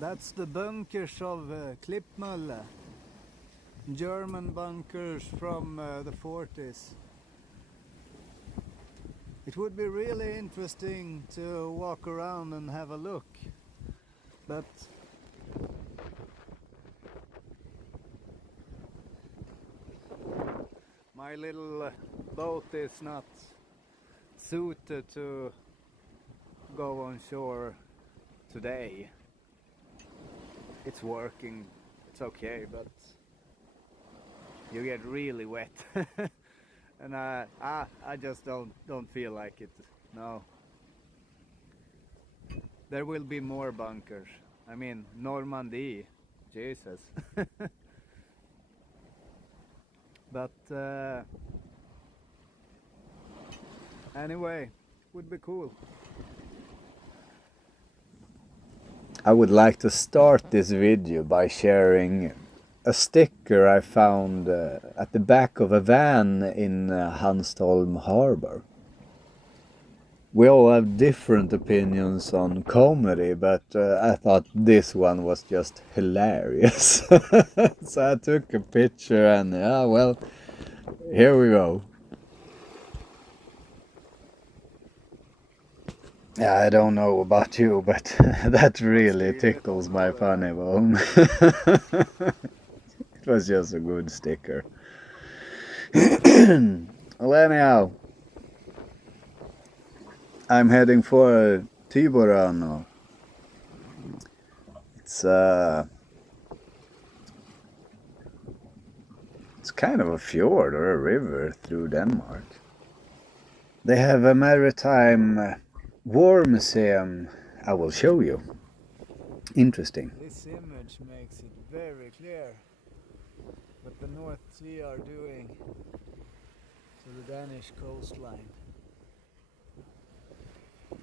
That's the bunkers of Klippmölle. German bunkers from the 40s. It would be really interesting to walk around and have a look, but my little boat is not suited to go on shore today. It's working, it's okay, but you get really wet. And I just don't feel like it. No. There will be more bunkers. I mean, Normandy, Jesus. But anyway, would be cool. I would like to start this video by sharing a sticker I found at the back of a van in Hanstholm Harbor. We all have different opinions on comedy, but I thought this one was just hilarious. So I took a picture and yeah, well, here we go. Yeah, I don't know about you, but that really tickles my funny bone. It was just a good sticker. Well, anyhow, I'm heading for Tiborano. It's kind of a fjord or a river through Denmark. They have a maritime war museum. I will show you. Interesting. This image makes it very clear what the North Sea are doing to the Danish coastline.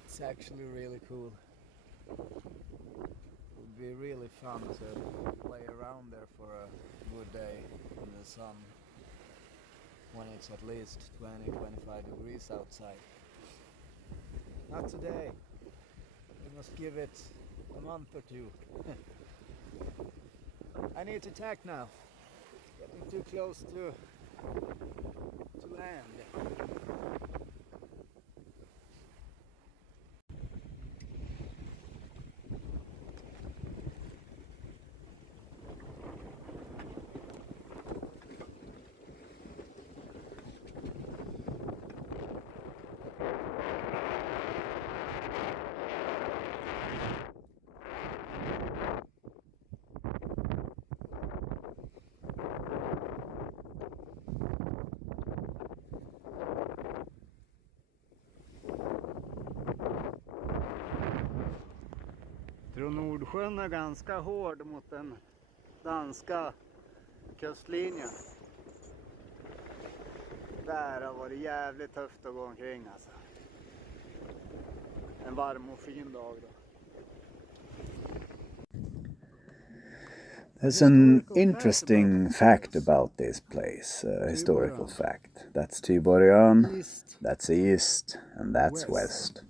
It's actually really cool. It would be really fun to play around there for a good day in the sun when it's at least 20-25 degrees outside. Not today. We must give it a month or two. I need to tack now. Getting too close to land. Jag tror Nordsjön är ganska hård mot den danska kustlinjen. Där har varit jävligt tufft att gå omkring alltså. En varm och fin dag då. There's an interesting fact about this place, a historical fact. That's Tyborian, that's east, and that's west.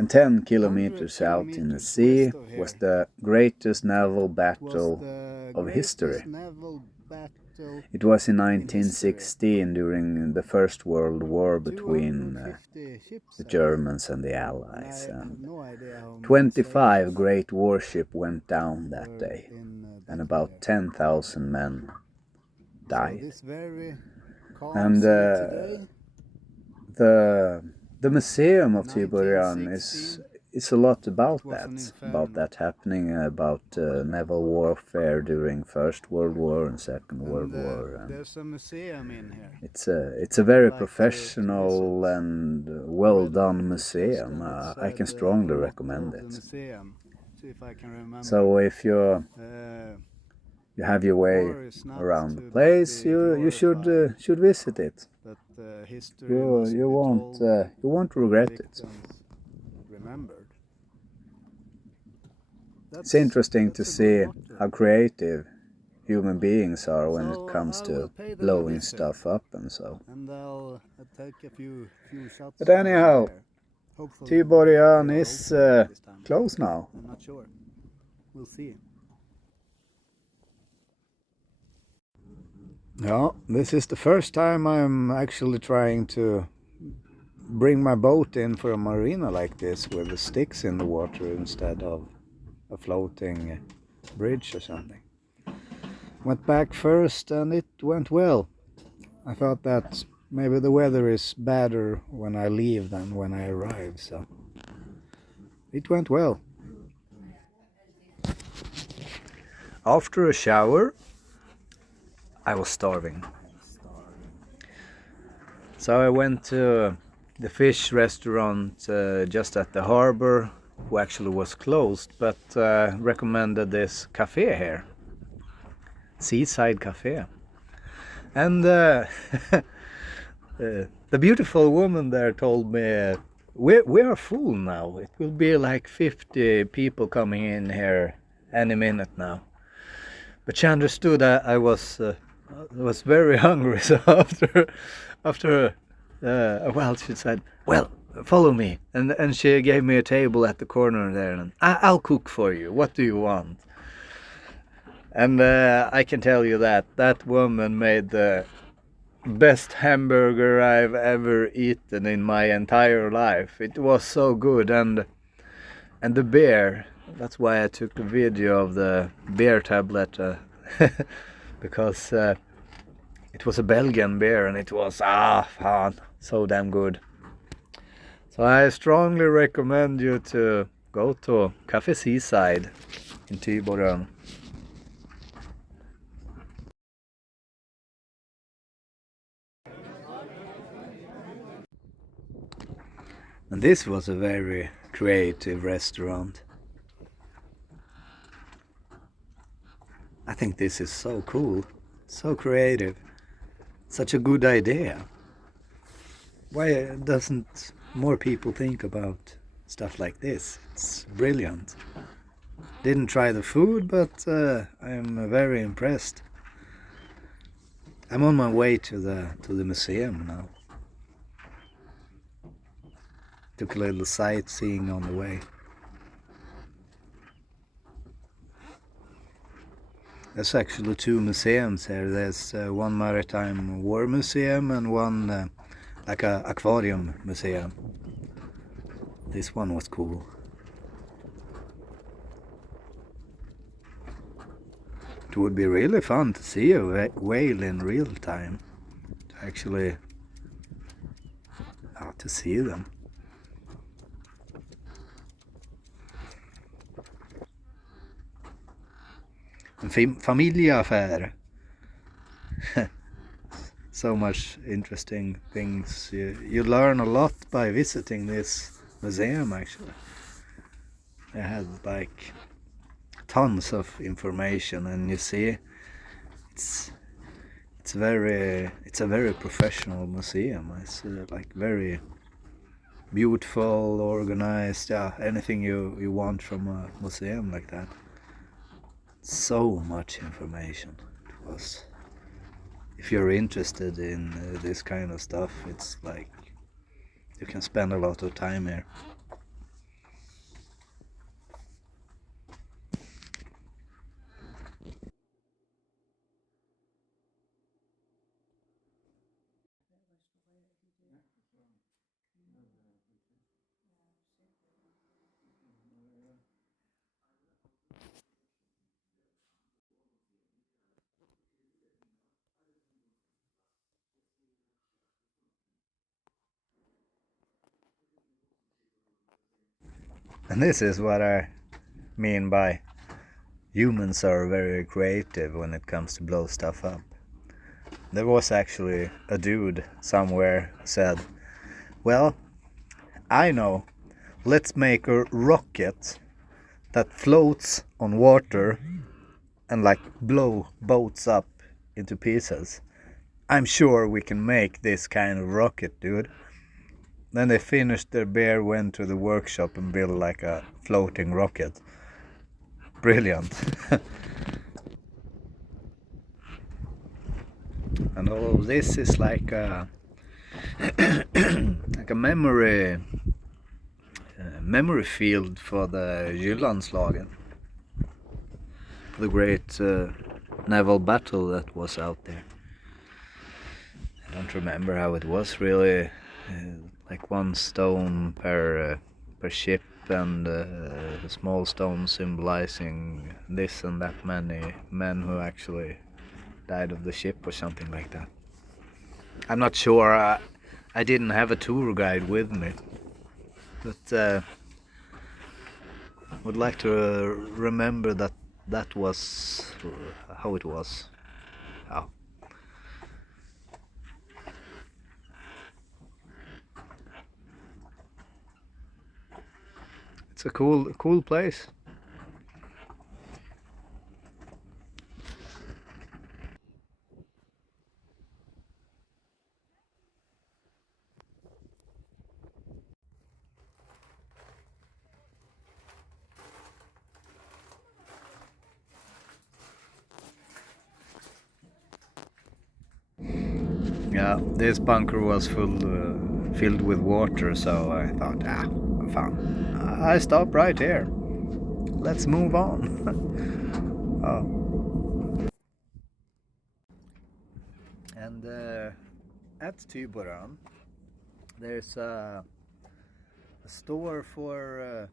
And 10 kilometers out in the sea was the greatest naval battle of history. It was in 1916 during the First World War between the Germans and the Allies. And 25 great warships went down that day, and about 10,000 men died. And the museum of Tiberian is a lot about that happening, about naval warfare during First World War and Second World War. And there's a museum in here. It's a very professional and well done museum. I can strongly recommend it. So if you have your way around the place, you should visit it. You won't regret it. It's interesting to see how creative human beings are when it comes to blowing stuff up and so. But anyhow, Tiborian is close now. We'll see. Yeah, this is the first time I'm actually trying to bring my boat in for a marina like this with the sticks in the water instead of a floating bridge or something. Went back first and it went well. I thought that maybe the weather is better when I leave than when I arrive, so it went well. After a shower, I was starving. So I went to the fish restaurant just at the harbor, who actually was closed, but recommended this cafe here, Seaside Cafe. And the beautiful woman there told me, we are full now. It will be like 50 people coming in here any minute now. But she understood I was very hungry, so after a while she said, well, follow me, and she gave me a table at the corner there, and I'll cook for you. What do you want? And I can tell you that woman made the best hamburger I've ever eaten in my entire life. It was so good, and the beer. That's why I took the video of the beer tablet, because it was a Belgian beer and it was fun, so damn good. So I strongly recommend you to go to Café Seaside in Tiborön. And this was a very creative restaurant. I think this is so cool, so creative, such a good idea. Why doesn't more people think about stuff like this? It's brilliant. Didn't try the food, but I'm very impressed. I'm on my way to the museum now. Took a little sightseeing on the way. There's actually two museums here. There's one maritime war museum and one like a aquarium museum. This one was cool. It would be really fun to see a whale in real time. To actually to see them. En familjeaffär. So much interesting things. You learn a lot by visiting this museum, actually. They had like tons of information, and you see it's a very professional museum. It's like very beautiful, organized, anything you want from a museum like that. So much information. It was, if you're interested in this kind of stuff, it's like you can spend a lot of time here. And this is what I mean by humans are very creative when it comes to blow stuff up. There was actually a dude somewhere who said, well, I know, let's make a rocket that floats on water and like blow boats up into pieces. I'm sure we can make this kind of rocket, dude. Then they finished their beer, went to the workshop and built like a floating rocket. Brilliant. And all of this is like a like a memory field for the Jyllandslagen. the great naval battle that was out there. I don't remember how it was really. Like 1 stone per ship, and a small stone symbolizing this and that many men who actually died of the ship or something like that. I'm not sure. I didn't have a tour guide with me, but would like to remember that was how it was. Oh. It's a cool place. Yeah, this bunker was filled with water, so I thought, fun. I stop right here. Let's move on. Oh. And at Tyboran, there's a store for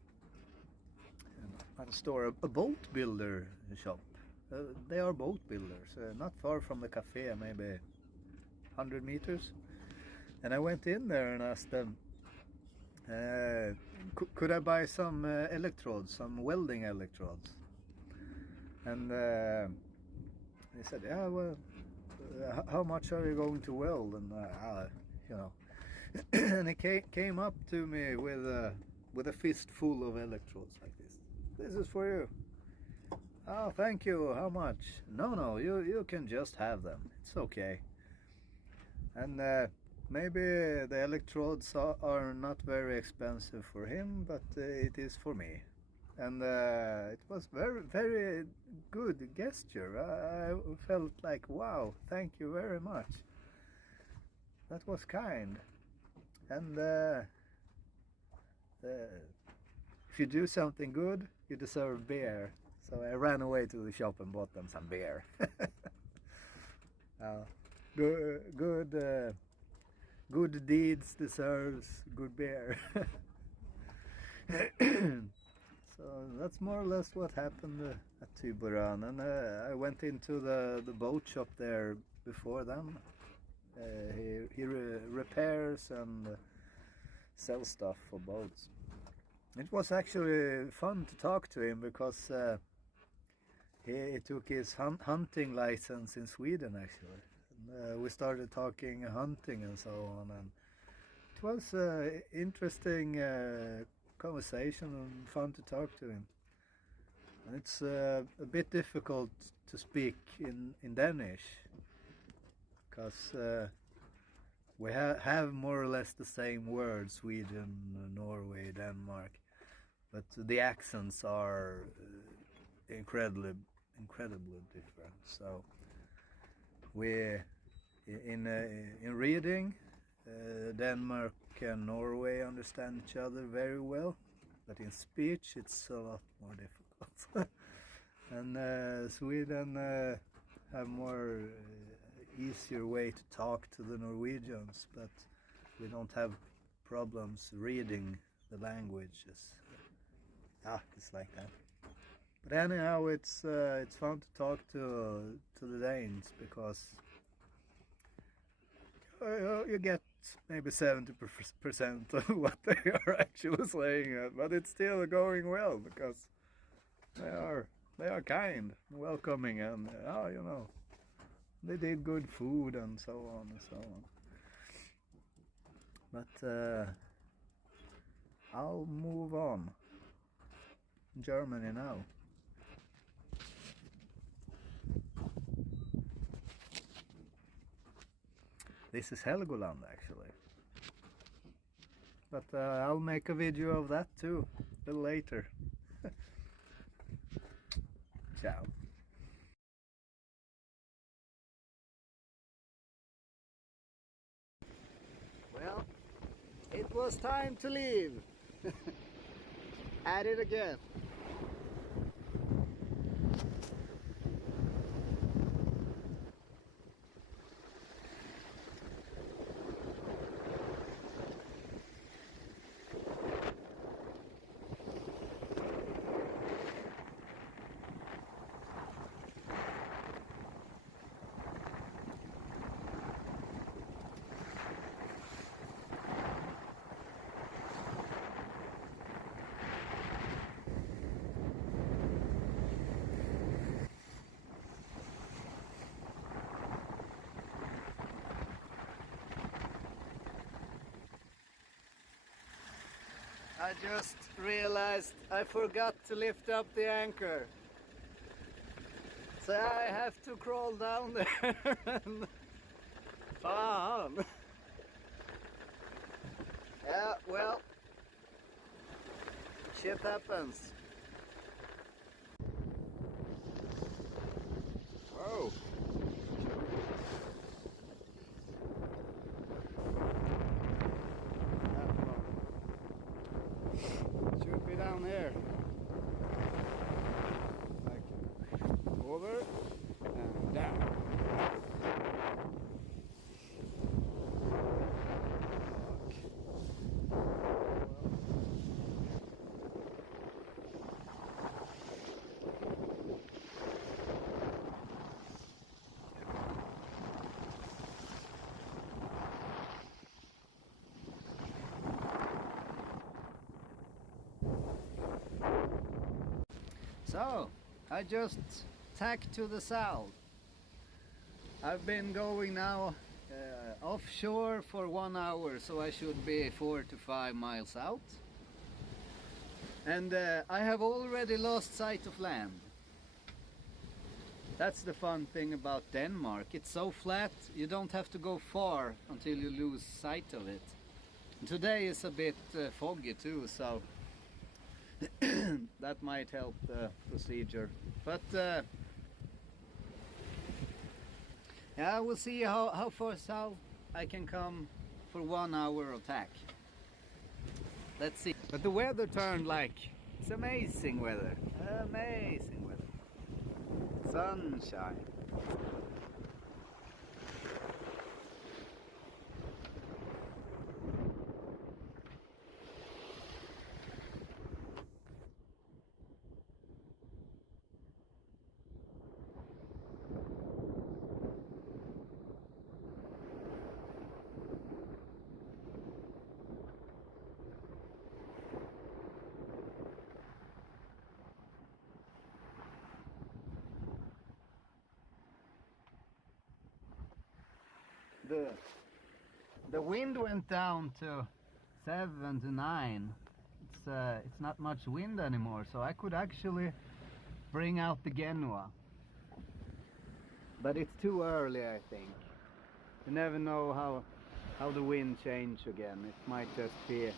not a store, a boat builder shop. They are boat builders, not far from the cafe, maybe 100 meters. And I went in there and asked them, could I buy some electrodes, some welding electrodes? And they said, yeah, well, how much are you going to weld? And you know, and he came up to me with a fistful of electrodes like this. This is for you. Oh, thank you. How much? No, you can just have them. It's okay. And maybe the electrodes are not very expensive for him, but it is for me. And it was very good gesture. I felt like, wow, thank you very much. That was kind. And if you do something good, you deserve beer. So I ran away to the shop and bought them some beer. Good deeds deserves good beer. So that's more or less what happened at Tyboran. And I went into the boat shop there before them. He repairs and sells stuff for boats. It was actually fun to talk to him because he took his hunting license in Sweden actually. And, we started talking hunting and so on, and it was interesting conversation and fun to talk to him. And it's a bit difficult to speak in Danish because we have more or less the same words, Sweden, Norway, Denmark, but the accents are incredibly different. So we in reading, Denmark and Norway understand each other very well, but in speech it's a lot more difficult. And Sweden have more easier way to talk to the Norwegians, but we don't have problems reading the languages. It's like that. But anyhow, it's fun to talk to the Danes because you get maybe 70% of what they are actually saying, but it's still going well because they are kind, welcoming, and you know, they did good food and so on and so on. But I'll move on. Germany now. This is Helgoland actually. But I'll make a video of that too, a little later. Ciao. Well, it was time to leave. At it again. I just realized I forgot to lift up the anchor. So I have to crawl down there and yeah, well, shit happens. Whoa. Should be down here. Like over and down. So, I just tacked to the south. I've been going now offshore for 1 hour, so I should be 4 to 5 miles out. And I have already lost sight of land. That's the fun thing about Denmark. It's so flat, you don't have to go far until you lose sight of it. And today is a bit foggy too, so that might help the procedure. But yeah, we'll see how far south I can come for 1 hour of tack. Let's see. But the weather turned like, it's amazing weather. Amazing weather. Sunshine. The wind went down to 7 to 9. It's not much wind anymore, so I could actually bring out the Genoa. But it's too early, I think. You never know how the wind change again. It might just be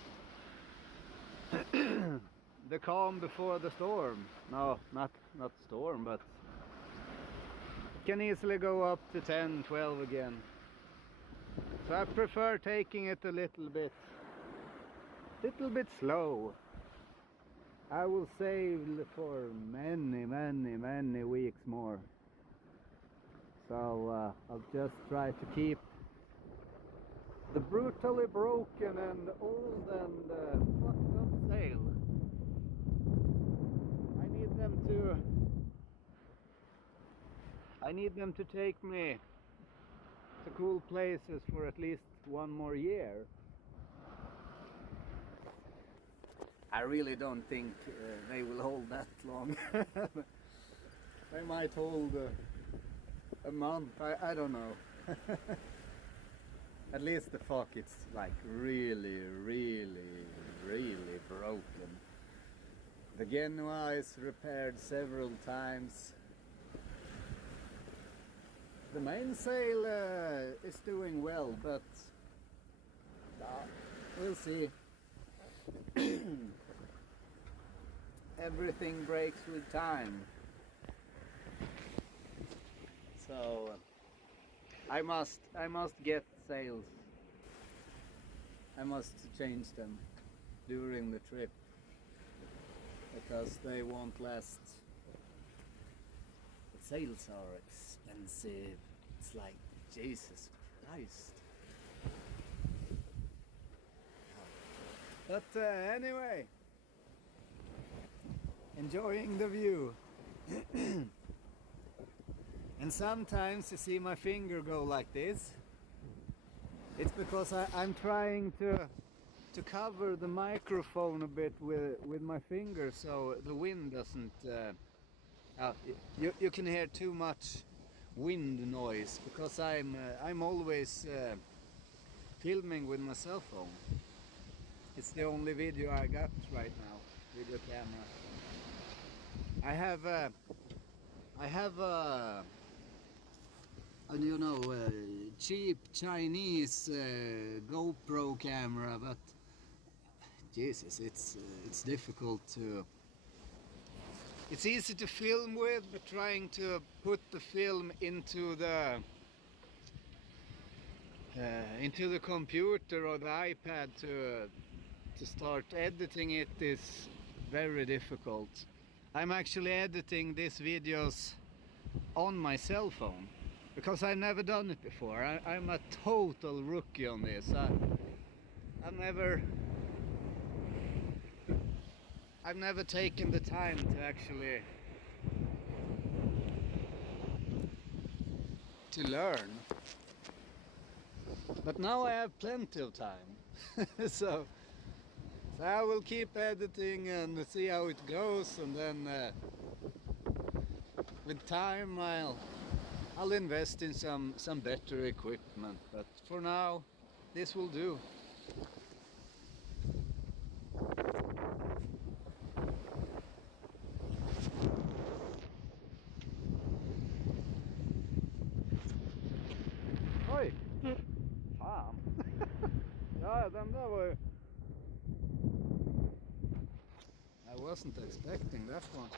the calm before the storm. No, not storm, but it can easily go up to 10, 12 again. So I prefer taking it a little bit slow. I will save for many weeks more. So I'll just try to keep the brutally broken and old and fucked up sail. I need them to take me to cool places for at least 1 more year. I really don't think they will hold that long. They might hold a month, I don't know. At least the fuck, it's like really broken. The Genoa is repaired several times. The mainsail is doing well, but we'll see. Everything breaks with time. So I must get sails. I must change them during the trip, because they won't last. The sails are expensive. It's like, Jesus Christ. But anyway, enjoying the view. And sometimes you see my finger go like this. It's because I'm trying to cover the microphone a bit with my finger, so the wind doesn't you can hear too much wind noise, because I'm always filming with my cell phone. It's the only video I got right now, video camera. I have a you know, cheap Chinese GoPro camera, but Jesus, it's difficult to. It's easy to film with, but trying to put the film into the computer or the iPad to start editing it is very difficult. I'm actually editing these videos on my cell phone because I've never done it before. I'm a total rookie on this. I've never taken the time to actually learn. But now I have plenty of time. so I will keep editing and see how it goes, and then with time I'll invest in some better equipment, but for now this will do. Oj! Fan! Ja, den där var ju... I wasn't expecting that one.